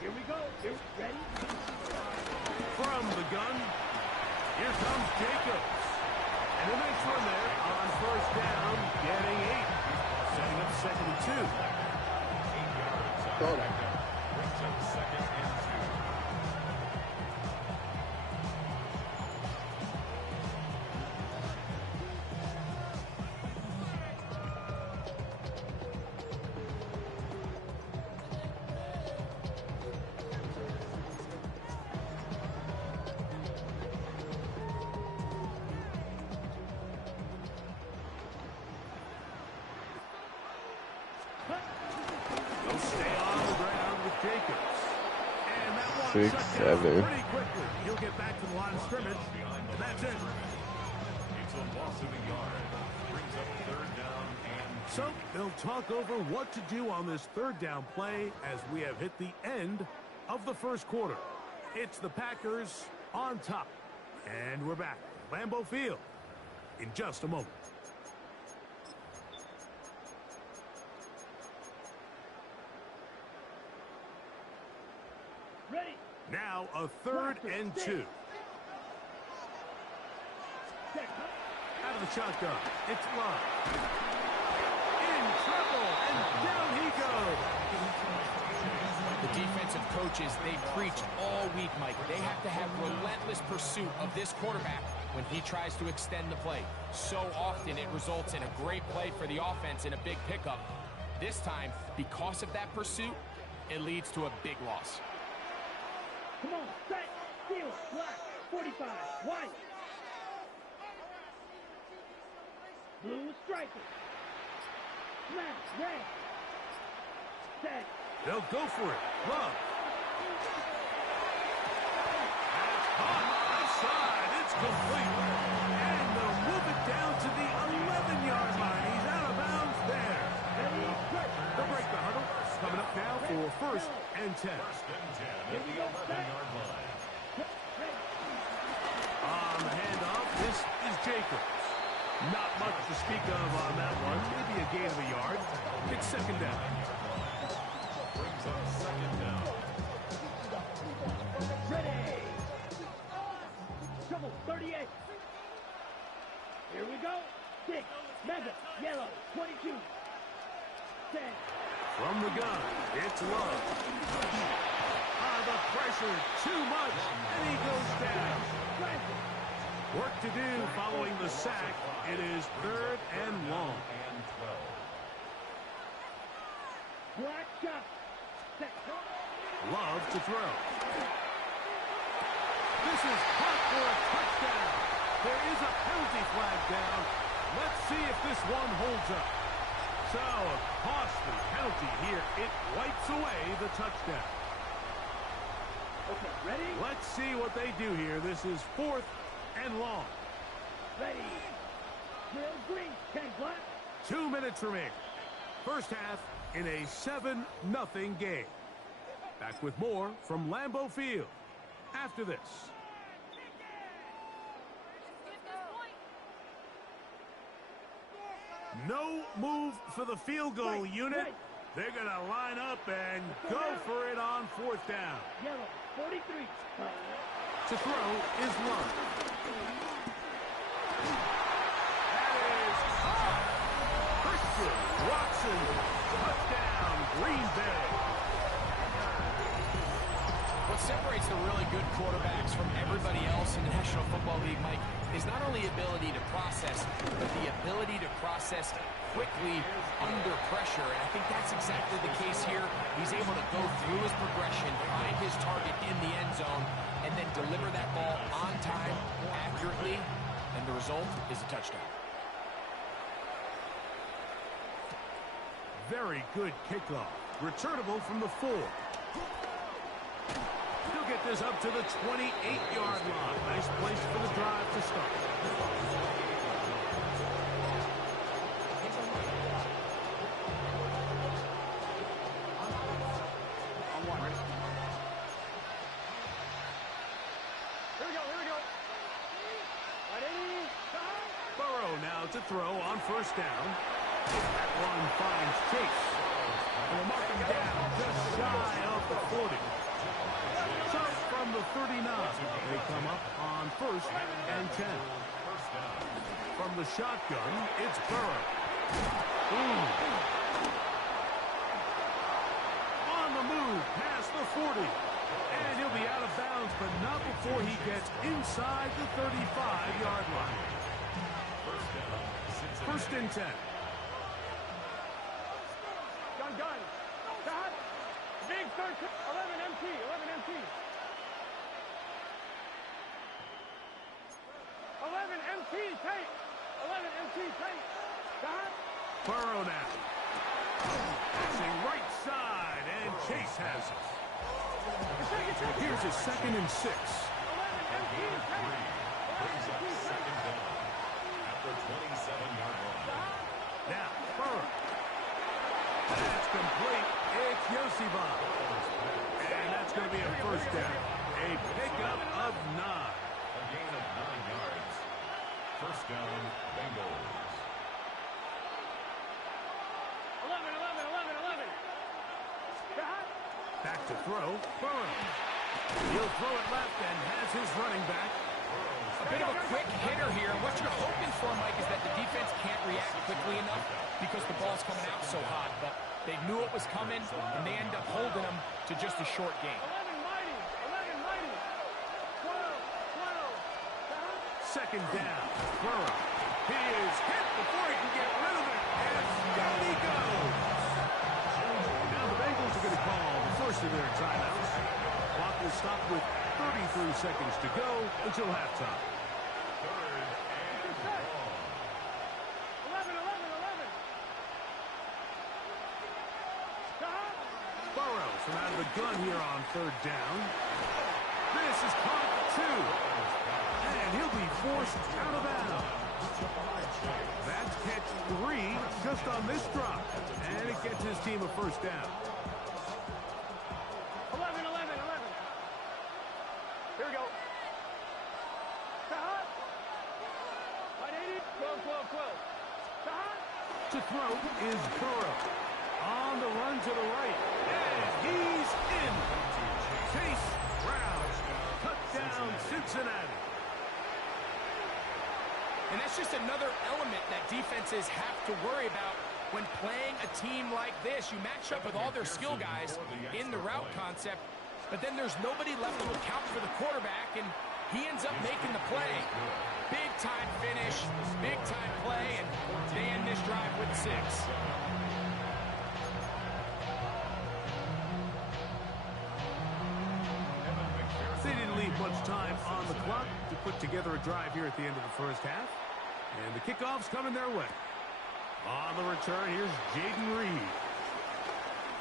Here we go. You're ready? From the gun, here comes Jacobs. And a nice run there on first down, getting 8. Setting up 2nd and 2. Brings up 2nd and 2. They'll stay on the ground with Jacobs. And that one 6, shut 7. down pretty quickly. He'll get back to the line of scrimmage, and that's it. It's a loss of a yard. Brings up 3rd down and 2. So they'll talk over what to do on this 3rd down play as we have hit the end of the first quarter. It's the Packers on top. And we're back. Lambeau Field in just a moment. Ready? Now a 3rd and 2. Out of the shotgun. It's Love. In trouble, and down he goes. The defensive coaches, they preach all week, Mike. They have to have relentless pursuit of this quarterback when he tries to extend the play. So often it results in a great play for the offense and a big pickup. This time, because of that pursuit, it leads to a big loss. Come on, set, steal, black, 45, white. Blue striker. Smash, red. Set. They'll go for it. Love. That's hot. Outside. It's complete. And they'll move it down to the 11-yard line. He's out of bounds there. They'll break the huddle. Coming up now for 1st and 10. 1st and 10 at the 11-yard line. On the handoff, this is Jacobs. Not much to speak of on that one. Maybe a gain of a yard. It's 2nd down. Brings up 2nd down. Ready. Trouble, 38. Here we go. 6, mega, yellow, 22. 10. From the gun, it's Love. The pressure, too much, and he goes down. Work to do following the sack. It is 3rd and long. And 12. Black shot. Love to throw. This is caught for a touchdown. There is a penalty flag down. Let's see if this one holds up. So, a costly penalty here. It wipes away the touchdown. Okay, ready? Let's see what they do here. This is 4th and long. Ready. Drill green, 10 black. 2 minutes remaining. First half in a 7-0 game. Back with more from Lambeau Field after this. No move for the field goal unit. They're going to line up and go for it on 4th down. Yellow, 43. To throw is Love. That is caught. Christian Watson. Touchdown, Green Bay. What separates the really good quarterbacks from everybody else in the National Football League, Mike, is not only ability to process, but the ability to process quickly under pressure. And I think that's exactly the case here. He's able to go through his progression, find his target in the end zone, and then deliver that ball on time, accurately, and the result is a touchdown. Very good kickoff. Returnable from the 4. He'll get this up to the 28-yard line. Nice place for the drive to start. Burrow now to throw on 1st down. That one finds Chase. And we'll mark him down shotgun. It's Burrow. On the move, past the 40. And he'll be out of bounds, but not before he gets inside the 35-yard line. First and 10. Gun. Stop. Big 13. 11 MT. 11 MT. 11 MT. Tight. 11 MT. Tight. Stop. Burrow now. Passing right side, and Chase has it. Here's a 2nd and 6. 11 MT. Tight. 11 MT. Second down at the 27-yard line. Now, Burrow. That's complete. It's Yosiba. And that's going to be a first down. A pickup of 9. A gain of 9 yards. First down, Bengals. 11. Stop. Back to throw. Burrow. He'll throw it left and has his running back. A bit of a quick hitter here. What you're hoping for, Mike, is that the defense can't react quickly enough because the ball's coming out so hot. But they knew it was coming, and they end up holding them to just a short gain. 11 mighty. 12. Stop. Second down. Burrow. He is hit before he can get rid of it. And down he goes. Now the Bengals are going to call the first of their timeouts. Clock will stop with 33 seconds to go until halftime. 11. Stop. Burrows from out of the gun here on 3rd down. This is caught 2. And he'll be forced out of bounds. That's catch 3 just on this drop. And it gets his team a first down. 11. Here we go. Stop. 180. 12. Stop. To throw is Burrow. On the run to the right. And he's in. Chase Brown. Touchdown, Cincinnati. And that's just another element that defenses have to worry about when playing a team like this. You match up with all their skill guys in the route concept, but then there's nobody left to account for the quarterback, and he ends up making the play. Big-time finish, big-time play, and they end this drive with 6. They didn't leave much time on the clock to put together a drive here at the end of the first half. And the kickoff's coming their way. On the return, here's Jaden Reed.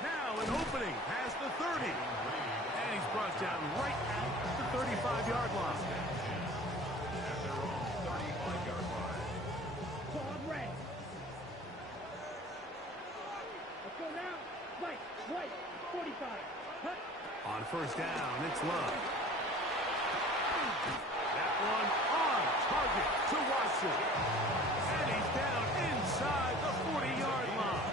Now an opening past the 30. And he's brought down right at the 35-yard line. At their own 35-yard line. Todd Ray. Let's go now. Right. 45. Cut. On first down, it's Love. That one on target to Watson. And he's down inside the 40-yard line.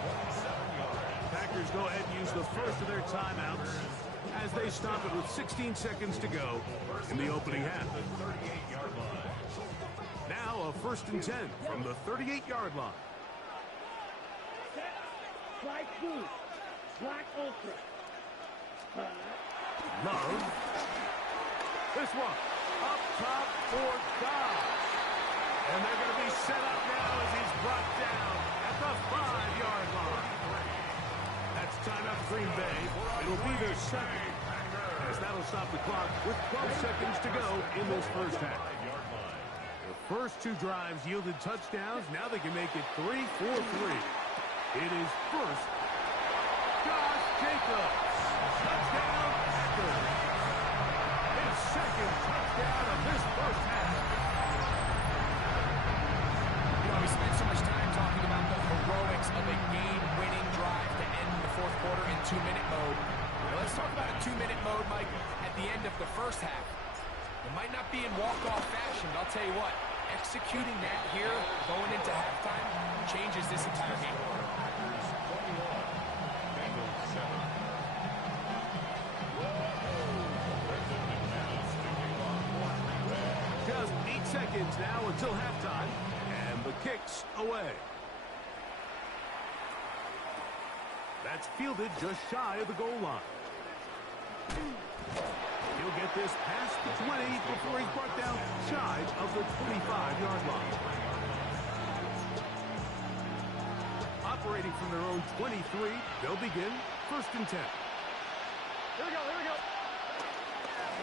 Packers go ahead and use the first of their timeouts as they stop it with 16 seconds to go in the opening half. Now a 1st and 10 from the 38-yard line. Set. Black blue. Black ultra. Love. This one up top for Dobbs. And they're going to be set up now as he's brought down at the 5-yard line. That's timeout for Green Bay. It'll be their second, as that'll stop the clock with 12 seconds to go in this first half. The first 2 drives yielded touchdowns. Now they can make it 3 for 3. It is first. Josh Jacobs. Touchdown, Packers. His second touchdown of this first half. You know, we spent so much time talking about the heroics of a game-winning drive to end the 4th quarter in 2-minute mode. Well, let's talk about a 2-minute mode, Mike, at the end of the first half. It might not be in walk-off fashion, but I'll tell you what, executing that here going into halftime changes this entire game. Just 8 seconds now until halftime. And the kicks away. That's fielded just shy of the goal line. He'll get this past the 20 before he's brought down shy of the 25-yard line. Operating from their own 23, they'll begin 1st and 10. Here we go, here we go.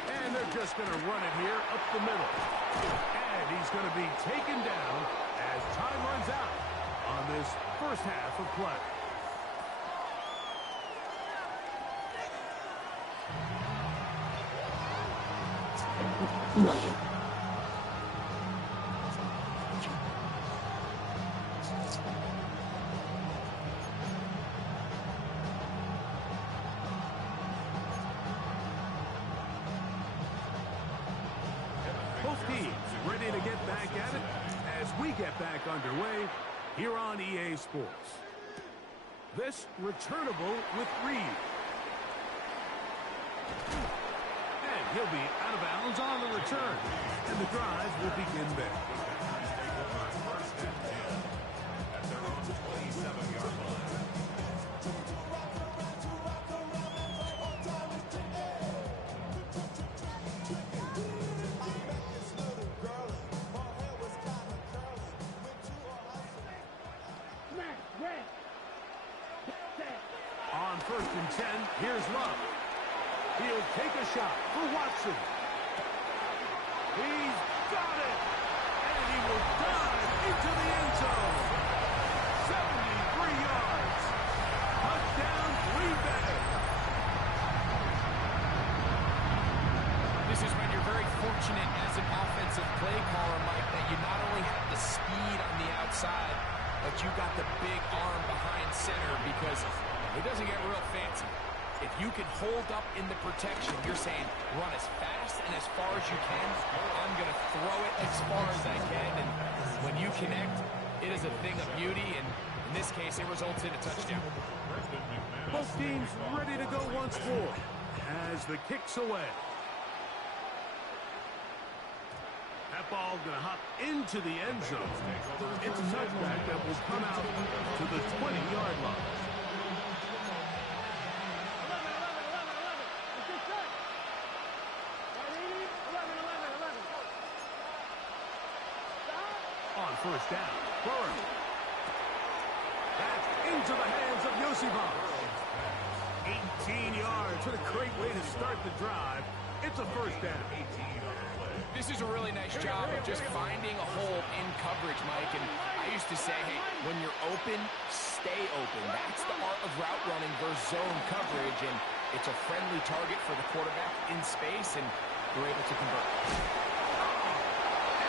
And they're just going to run it here up the middle. And he's going to be taken down as time runs out on this first half of play. Both teams ready to get back at it as we get back underway here on EA Sports. This returnable with Reed. And he'll be out of bounds on the return. And the drive will begin there. First and 10 at their own 27-yard line. On 1st and 10, here's Love. He'll take a shot for Watson. He's got it! And he will dive into the end zone. 73 yards. Touchdown, Green Bay. This is when you're very fortunate as an offensive play caller, Mike, that you not only have the speed on the outside, but you got the big arm behind center, because it doesn't get real fancy. If you can hold up in the protection, you're saying run as fast and as far as you can. I'm going to throw it as far as I can. And when you connect, it is a thing of beauty. And in this case, it results in a touchdown. Both teams ready to go once more as the kick's away. That ball going to hop into the end zone. It's a touchback that will come out to the 20-yard line. 1st down. Burrow. That's into the hands of Yosibon. 18 yards. What a great way to start the drive. It's a 1st down. This is a really nice job of just finding a hole in coverage, Mike. And I used to say, hey, when you're open, stay open. That's the art of route running versus zone coverage. And it's a friendly target for the quarterback in space, and they're able to convert.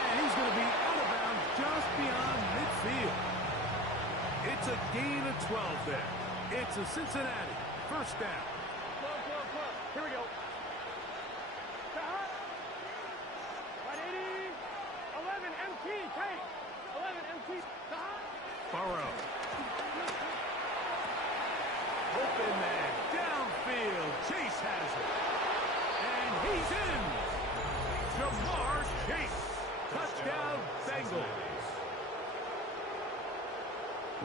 And he's going to be out of bounds just beyond midfield. It's a gain of 12 there. It's a Cincinnati 1st down. Here we go. 11 MT, take. 11 MT. Burrow. Open man, downfield. Chase has it. And he's in. Jamar Chase. Touchdown, Bengals.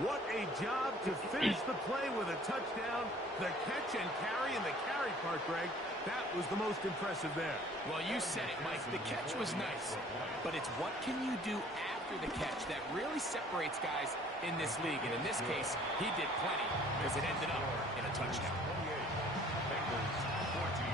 What a job to finish the play with a touchdown. The catch and carry, and the carry part, Greg, that was the most impressive there. Well, you said it, Mike. The catch was nice, but it's what can you do after the catch that really separates guys in this league. And in this case, he did plenty because it ended up in a touchdown. Bengals 14.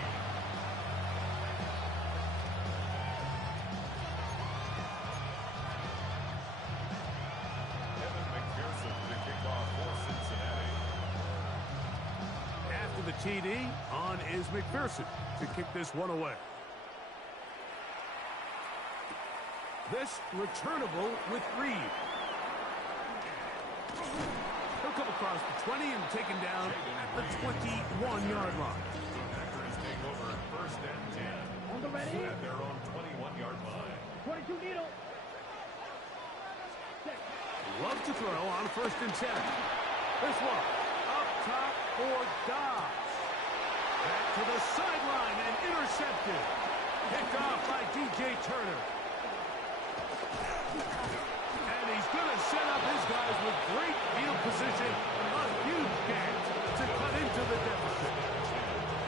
The TD on is McPherson to kick this one away. This returnable with Reed. He'll come across the 20 and taken down at the 21-yard line. Packers take over 1st and 10 On the ready. at their own 21-yard line. 22 needle. Love to throw on 1st and 10. This one up top for Dobbs. Back to the sideline and intercepted. Picked off by DJ Turner. And he's going to set up his guys with great field position. A huge chance to cut into the deficit.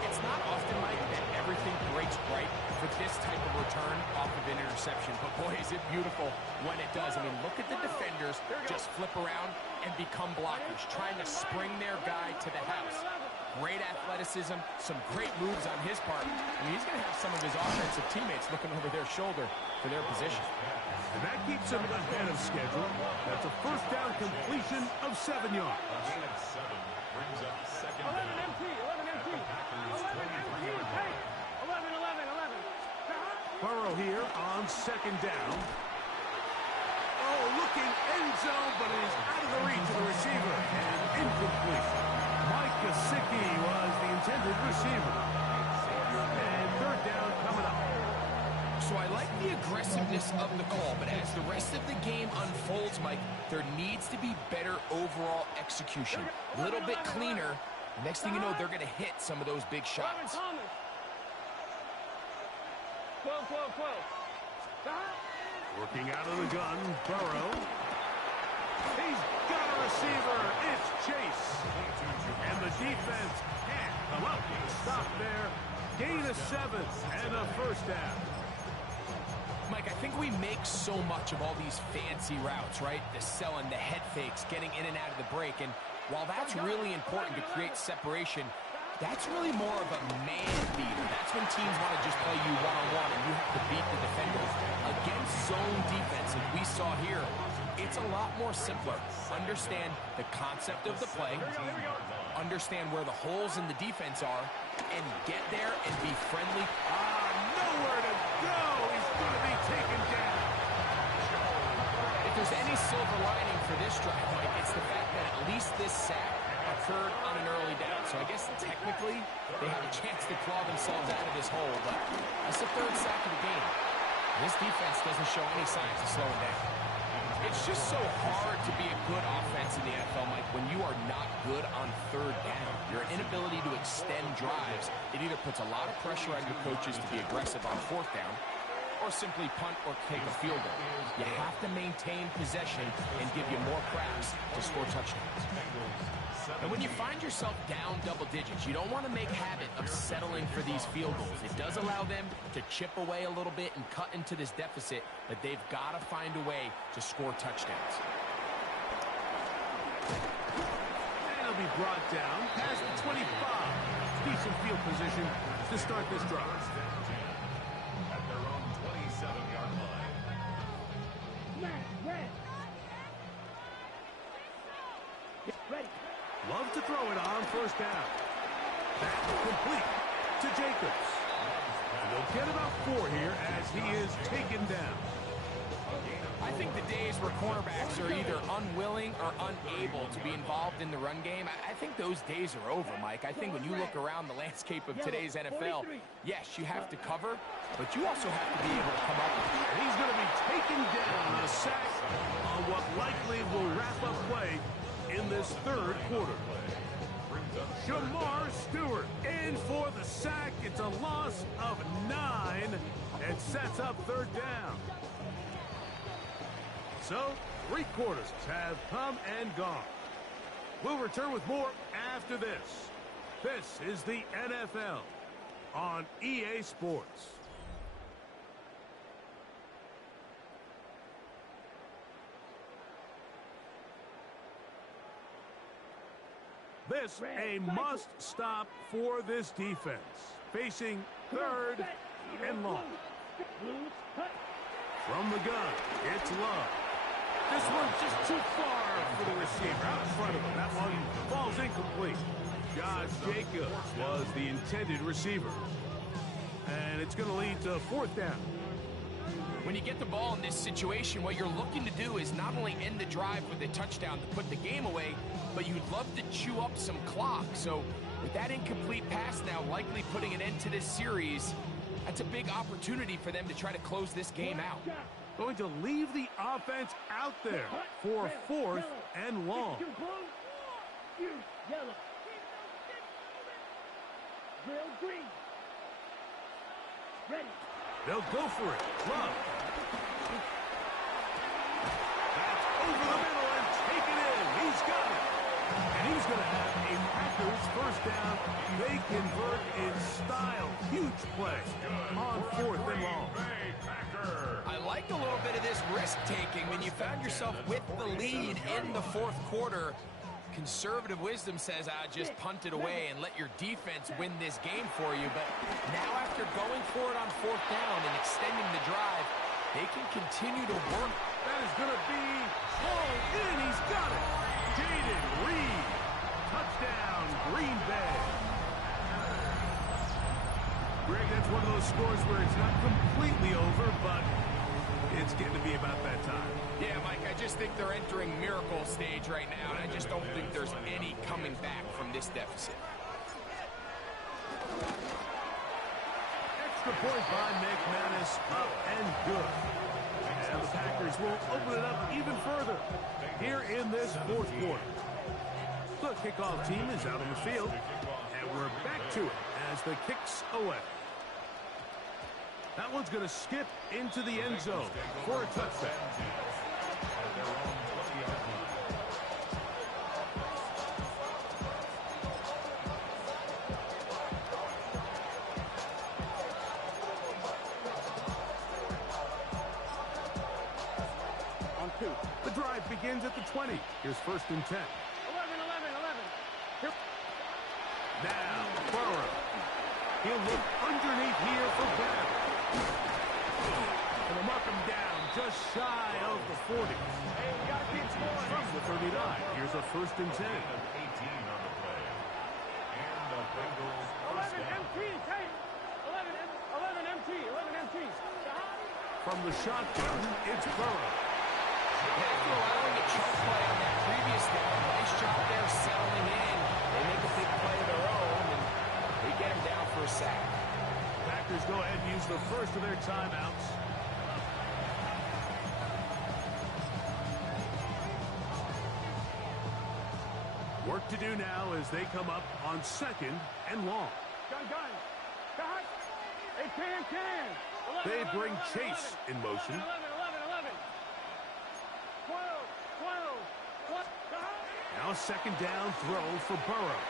It's not often, Mike, that everything breaks right for this type of return off of an interception. But, boy, is it beautiful when it does. I mean, look at the defenders just flip around and become blockers, trying to spring their guy to the house. Great athleticism, some great moves on his part. I mean, he's going to have some of his offensive teammates looking over their shoulder for their position. And that keeps him ahead of schedule. That's a first down completion of 7 yards. Gain of 7 brings up second 11 down. MT, 11 MT. 11 MT, take. 11, 11, 11. Burrow here on second down. Oh, looking end zone, but it is out of the reach of the receiver. And incomplete. Mike Gesicki was the intended receiver. And third down coming up. So I like the aggressiveness of the call, but as the rest of the game unfolds, Mike, there needs to be better overall execution. A little bit cleaner. Next thing you know, they're going to hit some of those big shots. 12, 12, 12. Working out of the gun, Burrow. He's got a receiver. It's Chase. And the defense can't come up with a stop there. Gain of 7 and a first down. Mike, I think we make so much of all these fancy routes, right? The selling, the head fakes, getting in and out of the break. And while that's really important to create separation, that's really more of a man beater. That's when teams want to just play you one-on-one and you have to beat the defender. Against zone defense, as we saw here, it's a lot more simpler. Understand the concept of the play, understand where the holes in the defense are, and get there and be friendly. Nowhere to go. He's going to be taken down. If there's any silver lining for this drive, Mike, it's the fact that at least this sack occurred on an early down. So I guess technically they have a chance to claw themselves out of this hole, but that's the third sack of the game. This defense doesn't show any signs of slowing down. It's just so hard to be a good offense in the NFL, Mike, when you are not good on third down. Your inability to extend drives, it either puts a lot of pressure on your coaches to be aggressive on fourth down or simply punt or take a field goal. You have to maintain possession and give you more cracks to score touchdowns. And when you find yourself down double digits, you don't want to make habit of settling for these field goals. It does allow them to chip away a little bit and cut into this deficit, but they've got to find a way to score touchdowns. And he'll be brought down past the 25. Decent field position to start this drive. At their own 27-yard line. Get ready. Love to throw it on first down. That's complete to Jacobs. And they'll get about 4 here as he is taken down. I think the days where cornerbacks are either unwilling or unable to be involved in the run game, I think those days are over, Mike. I think when you look around the landscape of today's NFL, yes, you have to cover, but you also have to be able to come up with it. And he's going to be taken down on a sack on what likely will wrap up play in this third quarter. Jamar Stewart in for the sack. It's a loss of 9 and sets up third down. So, 3 quarters have come and gone. We'll return with more after this. This is the NFL on EA Sports. This a must-stop for this defense. Facing third and long. From the gun, it's Love. This one's just too far for the receiver. Out in front of him. That one falls incomplete. Josh Jacobs was the intended receiver. And it's going to lead to fourth down. When you get the ball in this situation, what you're looking to do is not only end the drive with a touchdown to put the game away, but you'd love to chew up some clock. So with that incomplete pass now likely putting an end to this series, that's a big opportunity for them to try to close this game out. Going to leave the offense out there for fourth and long. Yellow. Real green. Ready. They'll go for it. Love. That's over got it. And he's going to have a Packers first down. They convert in style. Huge play on 4th and long. I like a little bit of this risk-taking when you found yourself with the lead in the 4th quarter. Conservative wisdom says, just punt it away and let your defense win this game for you. But now after going for it on 4th down and extending the drive, they can continue to work. That is going to be hauled in. He's got it. Jaden Reed. Touchdown, Green Bay. Greg, that's one of those scores where it's not completely over, but it's getting to be about that time. Yeah, Mike, I just think they're entering miracle stage right now, and I just don't think there's any coming back from this deficit. Extra point by McManus, up and good. And the Packers will open it up even further here in this 4th quarter. The kickoff team is out on the field, and we're back to it as the kick's away. That one's going to skip into the end zone for a touchdown. On 2. The drive begins at the 20. Here's 1st and 10. 11, 11, 11. Here. Now, Burrow. He'll look underneath here for Bell. And they'll mark him down just shy of the 40. Hey, we got to keep scoring. From the 39. Here's a 1st and 10. 18 on the play. And the Bengals 11 MT, take. 11 MT, 11 MT. From the shotgun, it's Burrow. After allowing a choke play on that previous down, nice job there settling in. They make a big play of their own, and they get him down for a sack. Packers go ahead and use the first of their timeouts. Work to do now as they come up on 2nd and long. Gun. Cut. Hey, can. 11, They 11, bring 11, Chase 11. in motion. 11, 11, 11. 12. Now a 2nd down throw for Burrow.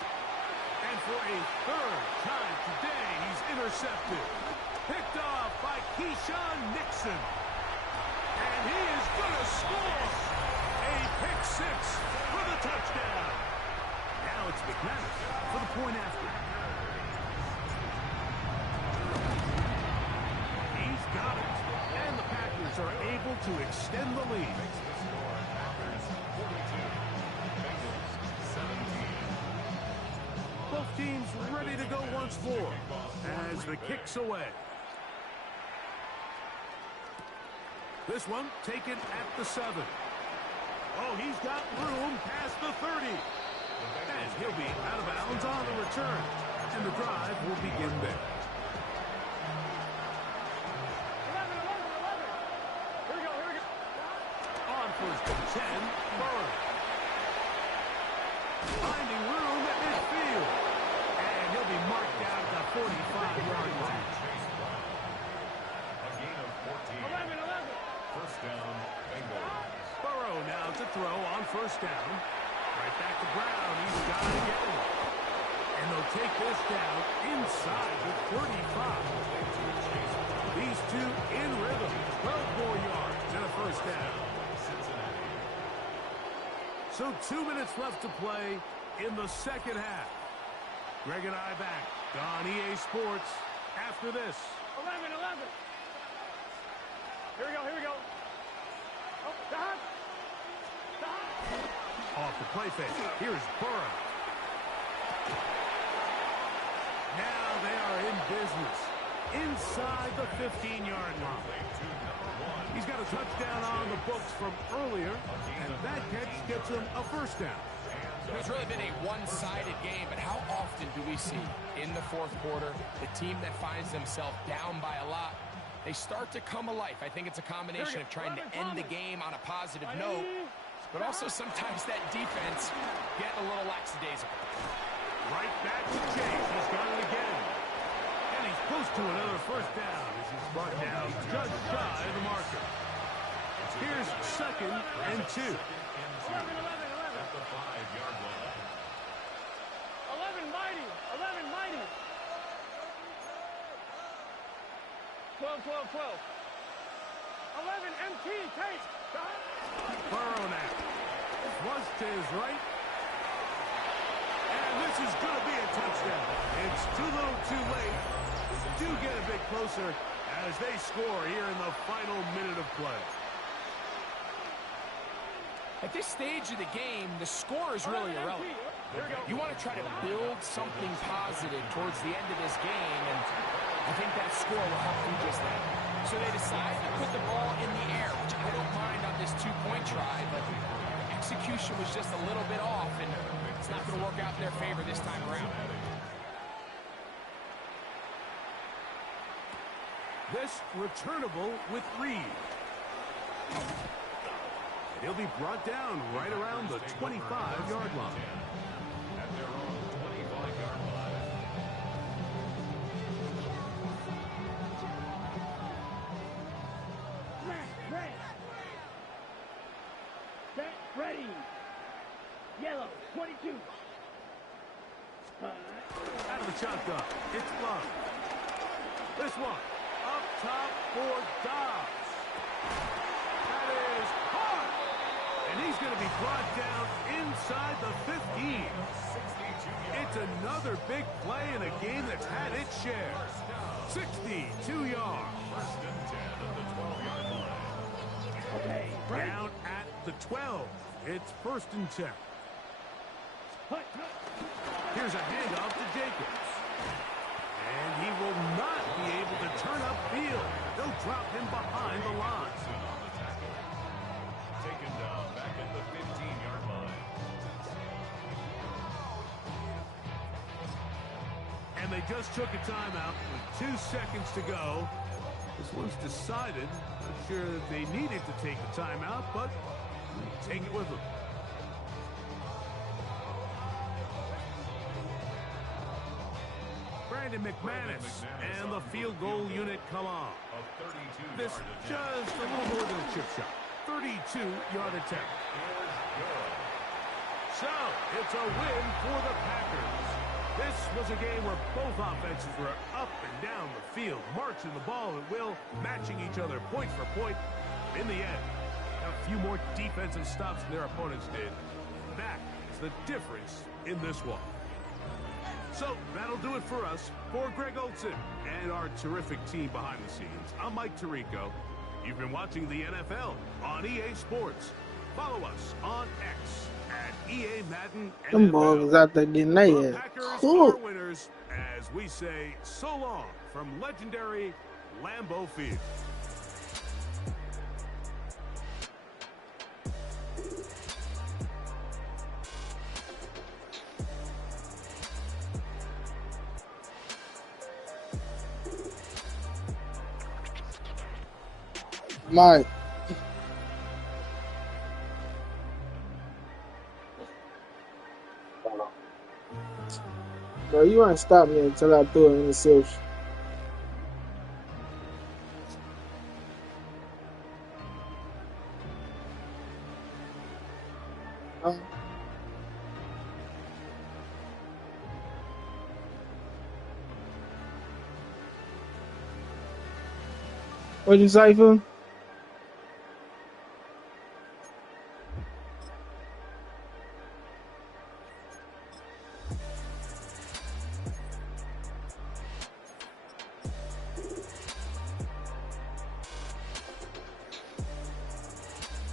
And for a 3rd time today, he's intercepted. Picked off by Keyshawn Nixon. And he is going to score. A pick 6 for the touchdown. Now it's McManus for the point after. He's got it. And the Packers are able to extend the lead. Both teams ready to go once more as the kick's away. This one taken at the 7. Oh, he's got room past the 30. And he'll be out of bounds on the return. And the drive will begin there. 11. Here we go. On 1st and 10, Burrow. Finding room at midfield. And he'll be marked down at the 45-yard line. A gain of 14. 11. First down, Bengals. Burrow now to throw on 1st down. Right back to Brown. He's got it again. And they'll take this down inside the 35. These two in rhythm. 12 more yards and a 1st down. So 2 minutes left to play in the 2nd half. Greg and I back on EA Sports after this. 11. Here we go. Oh, stop. Off the play fake. Here's Burrow. Now they are in business. Inside the 15-yard line. He's got a touchdown on the books from earlier, and that catch gets him a 1st down. It's really been a one-sided game, but how often do we see in the 4th quarter the team that finds themselves down by a lot, they start to come alive? I think it's a combination of trying to end the game on a positive note, but also sometimes that defense getting a little lackadaisical. Right back to Chase. He's got it again. And he's close to another 1st down as he's brought down just shy of the marker. Here's 2nd and 2. 11. 5-yard line. 11 mighty. 11 mighty. 12, 12, 12. 11 MT. Take. Burrow now. Flush to his right. And this is going to be a touchdown. It's too little too late. Do get a bit closer as they score here in the final minute of play. At this stage of the game, the score is really irrelevant. You want to try to build something positive towards the end of this game, and I think that score will help do just that. So they decide to put the ball in the air, which I don't mind on this two-point try, but execution was just a little bit off, and it's not going to work out in their favor this time around. This returnable with Reed. He'll be brought down right around the 25-yard line. At their own 25-yard line. Set, ready. Yellow, 22. Out of the shotgun. It's Love. This one. Up top for Dobbs. That is caught. And he's going to be brought down inside the 15. It's another big play in a game that's had its share. 62 yards. First and 10 at the 12-yard line. Okay, right. Down at the 12. It's first and 10. Here's a handoff to Jacobs. And he will not be able to turn upfield. They'll drop him behind the line. On the tackle. Taken down back at the 15-yard line. And they just took a timeout with 2 seconds to go. This one's decided. Not sure that they needed to take the timeout, but take it with them. Brandon McManus and the field goal unit come on. A 32-yard This attempt. just a little more than a chip shot. 32-yard attempt. So, it's a win for the Packers. This was a game where both offenses were up and down the field, marching the ball at will, matching each other point for point. In the end, a few more defensive stops than their opponents did. That is the difference in this one. So, that'll do it for us. For Greg Olson and our terrific team behind the scenes, I'm Mike Tirico. You've been watching the NFL on EA Sports. Follow us on X at EA Madden Them boys NFL. was out there getting The their ass Packers are cooked. winners as we say so long from legendary Lambeau Field. Mike. Bro, you ain't stop me until I threw an interception. Huh? What'd you say, fool?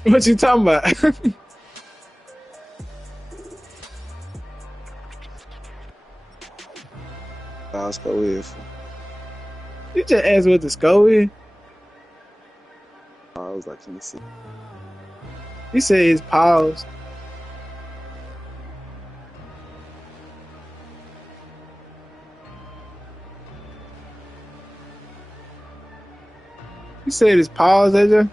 What you talking about? Let's go with. You just asked what the score is. I was like, let me see. You said it's paused. You said it's paused, AJ?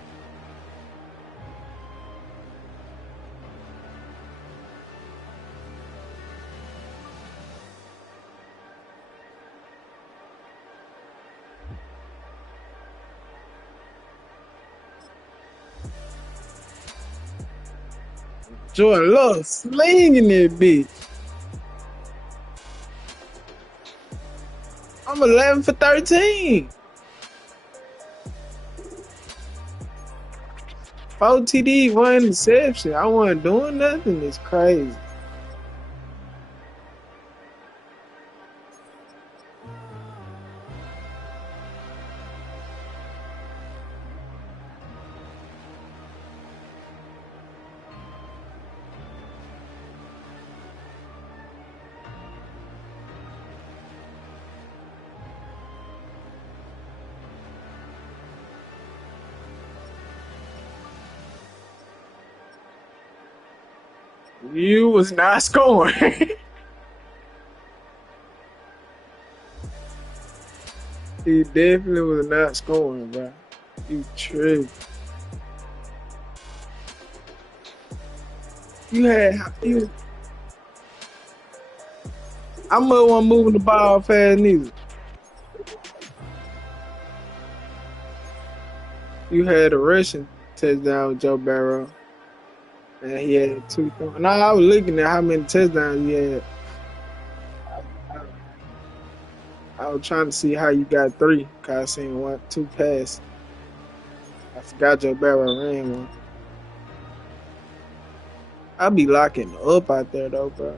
Jordan Love slinging that bitch. I'm 11 for 13. 4 TD, 1 interception. I wasn't doing nothing. It's crazy. You was not scoring. He definitely was not scoring, bro. You tripped. You had you. I'm the one moving the ball fast neither. You had a rushing touchdown with Joe Barrow, and he had two. No, I was looking at how many touchdowns he had. I was trying to see how you got three. Cause I seen one, two pass. I forgot Joe Barrow ran one. I be locking up out there though, bro.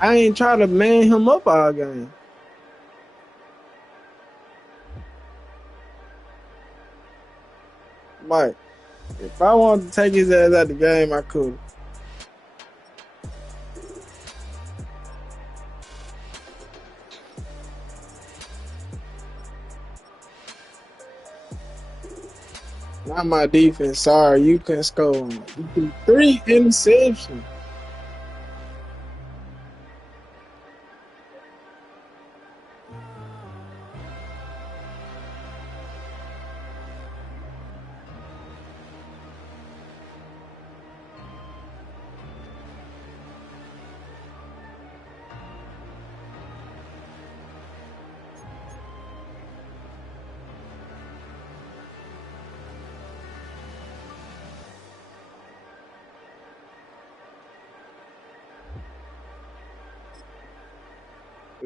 I ain't try to man him up all game. Mike, if I wanted to take his ass out the game, I could. Not my defense. Sorry, you couldn't score on me. You threw 3 interceptions.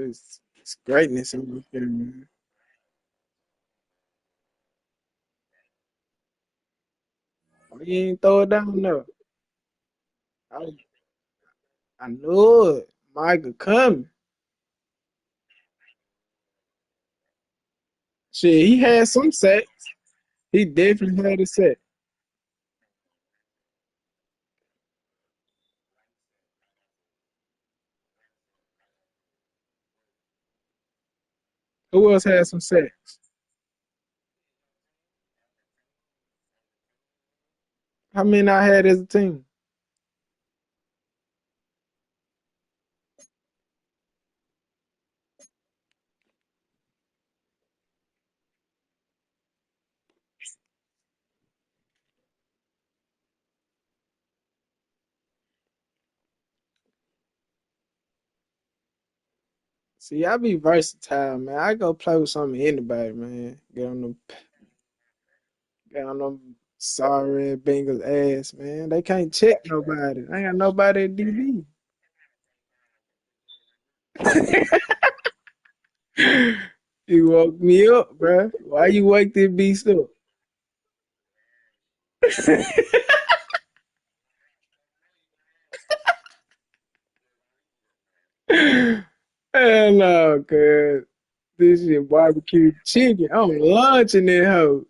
It's greatness in here, man. Why you ain't throw it down there? I, I knew it. Michael coming. Shit, he had some sacks. He definitely had a sack. Who else had some sacks? How many I had as a team? See, I be versatile, man. I go play with some of anybody, man. Get on them sorry Bengals ass, man. They can't check nobody. I ain't got nobody at DB. You woke me up, bro. Why you wake this beast up? Hell no, cuz. This shit barbecue chicken. I'm launching that hoe.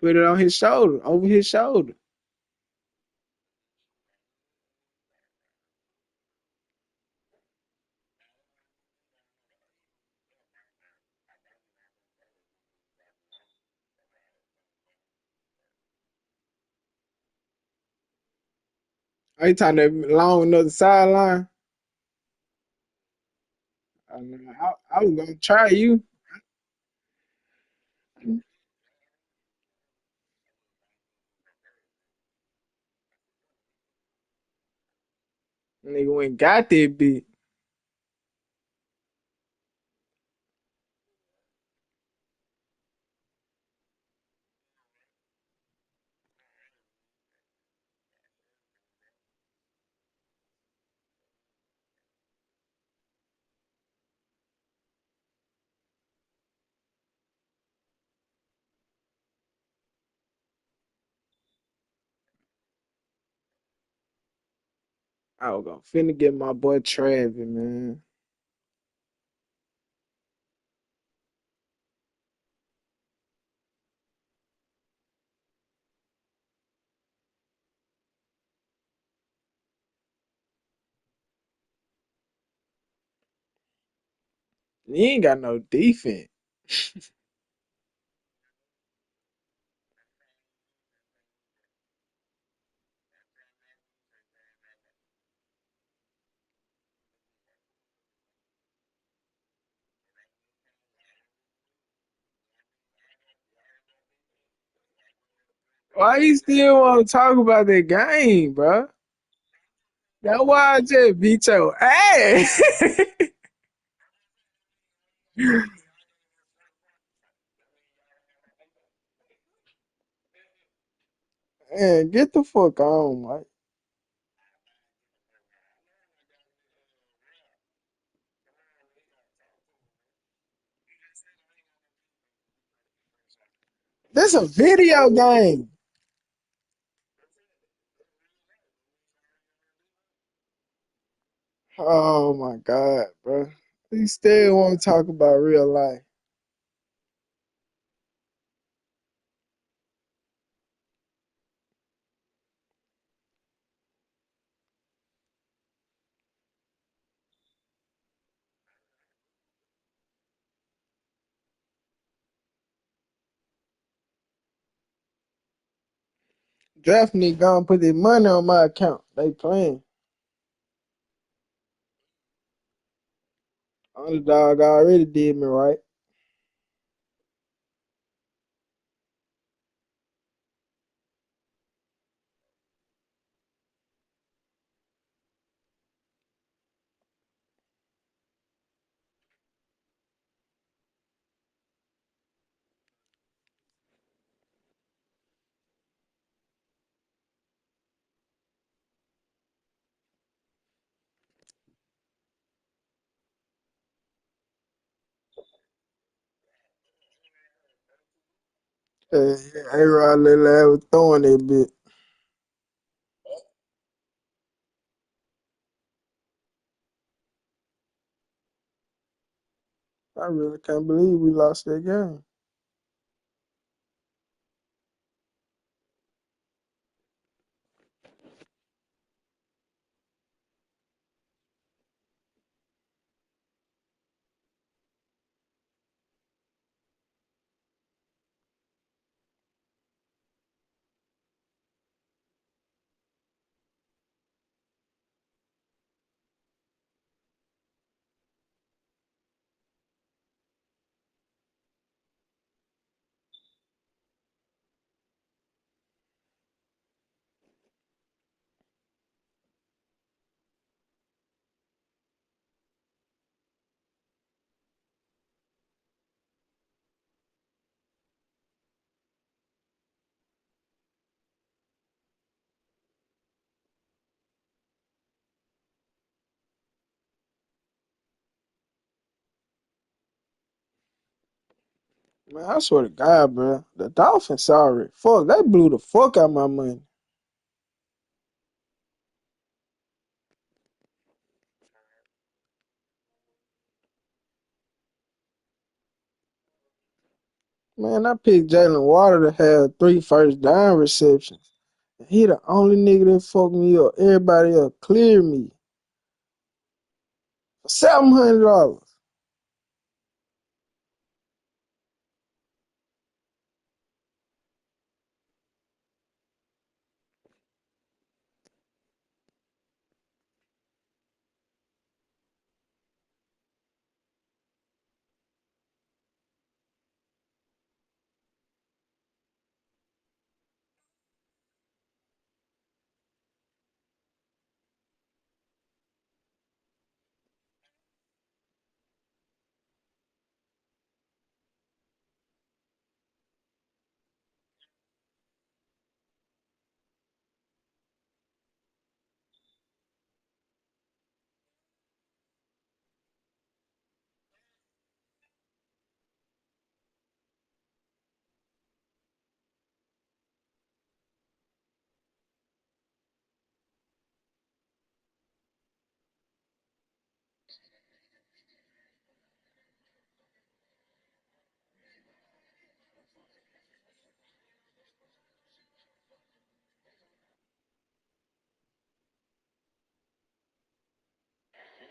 Put it on his shoulder, over his shoulder. Are you talking that long another sideline? I was gonna try you. Nigga went and got that bitch. I was gonna finna get my boy Travis, man. He ain't got no defense. Why you still want to talk about that game, bro? That's why I just beat your ass. Man, get the fuck on, Mike. This a video game. Oh my god, bro. You still want to talk about real life. Definitely gonna put their money on my account. They playing. Underdog already did me right. Hey, A-Rod little ass was throwing that bit. I really can't believe we lost that game. Man, I swear to God, bro. The Dolphins sorry. Fuck, they blew the fuck out my money. Man, I picked Jalen Water to have 3 first down receptions. He the only nigga that fucked me up. Everybody else cleared me for $700.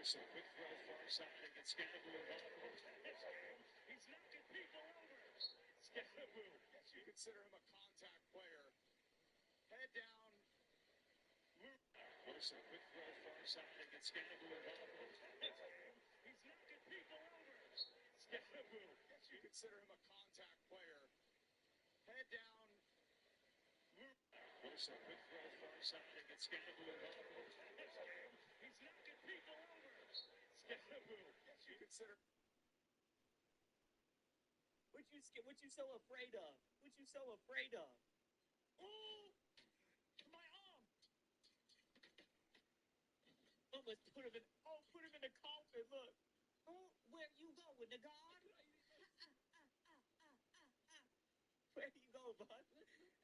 Wilson, quick throw far side and gets Scalaboo involved. He's knocking people over. Scalaboo, you consider him a contact player. Head down. Wilson, quick throw far side and gets Scalaboo involved. He's knocking people over. Scalaboo, you consider him a contact player. Head down. Wilson, quick throw far side and gets Scalaboo involved. He's knocking people over. Scalaboo, you consider. What you so afraid of? What you so afraid of? Oh, my arm! Almost put him in. Oh, put him in the coffin. Look. Oh, where you going, the God? Where you go, bud?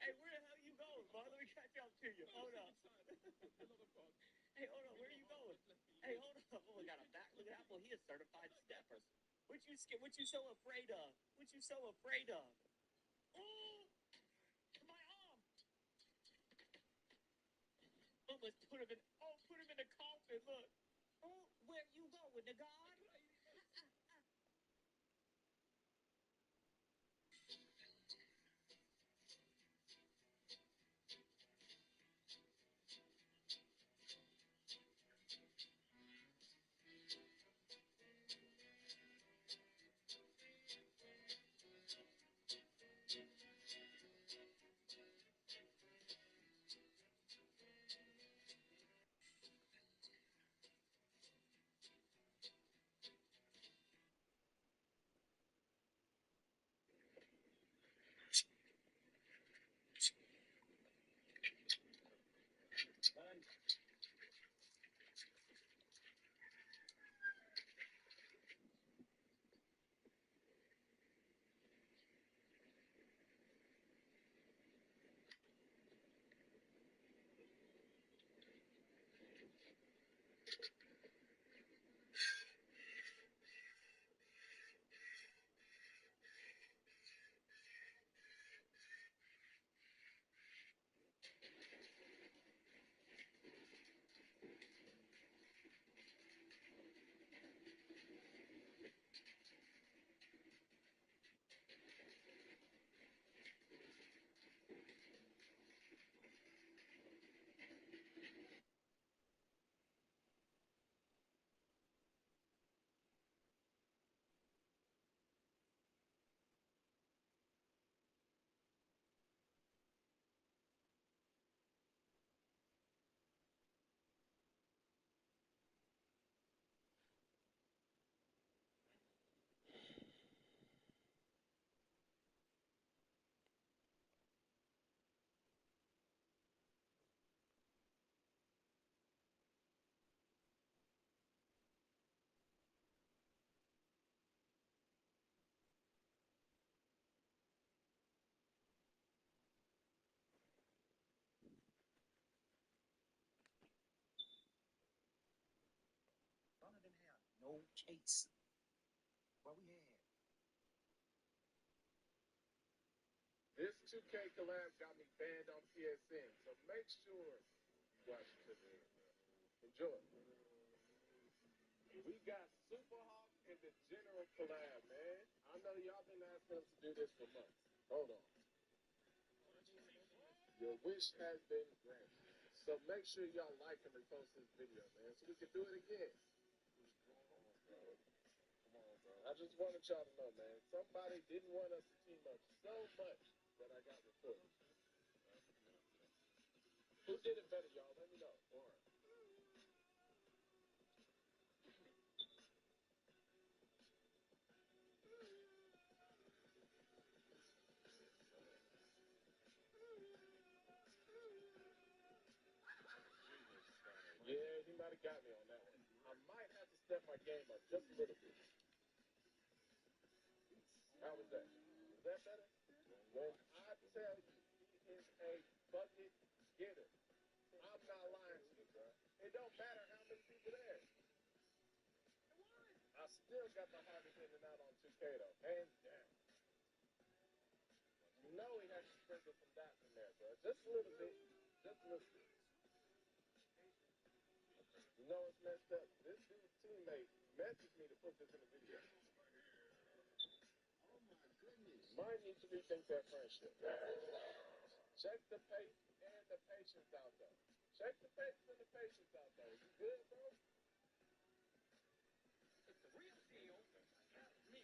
Hey, where the hell you going, bud? Let me catch up to you. Hold up. Hey, hold on. Where are you going? Hey, hold up. Oh, we got a back. Look at that. Well, he a certified stepper. What you so afraid of? What you so afraid of? Oh, my arm! Almost put him in. Oh, put him in the coffin. Look. Oh, where you going, the God? None of them have no case. Where we at? This 2K collab got me banned on PSN, so make sure you watch it to the end. Enjoy. We got Superhawk and the General collab, man. I know y'all been asking us to do this for months. Hold on. Your wish has been granted. So make sure y'all like and repost this video, man, so we can do it again. Come on, bro. Come on, bro. I just wanted y'all to know, man. Somebody didn't want us to team up so much that I got reported. Who did it better, y'all? Let me know. All right. Yeah, he might have got me on that one. I might have to step my game up just a little bit. How was that? Was that better? When I tell you he is a bucket getter, I'm not lying to you, bro. It don't matter how many people there. still got the hardest in and out on 2K though. Hands down. You know he has to sprinkle some dots in there, bro. Just a little bit. Just a little bit. You know it's messed up. This dude's teammate messaged me to put this in the video. Might need to rethink that friendship. Check the pace and the patience out though. Check the pace and the patience out though. You good, bro? It's the real deal. Help me.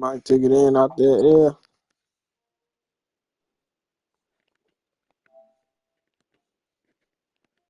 Mike took it in out there. Yeah.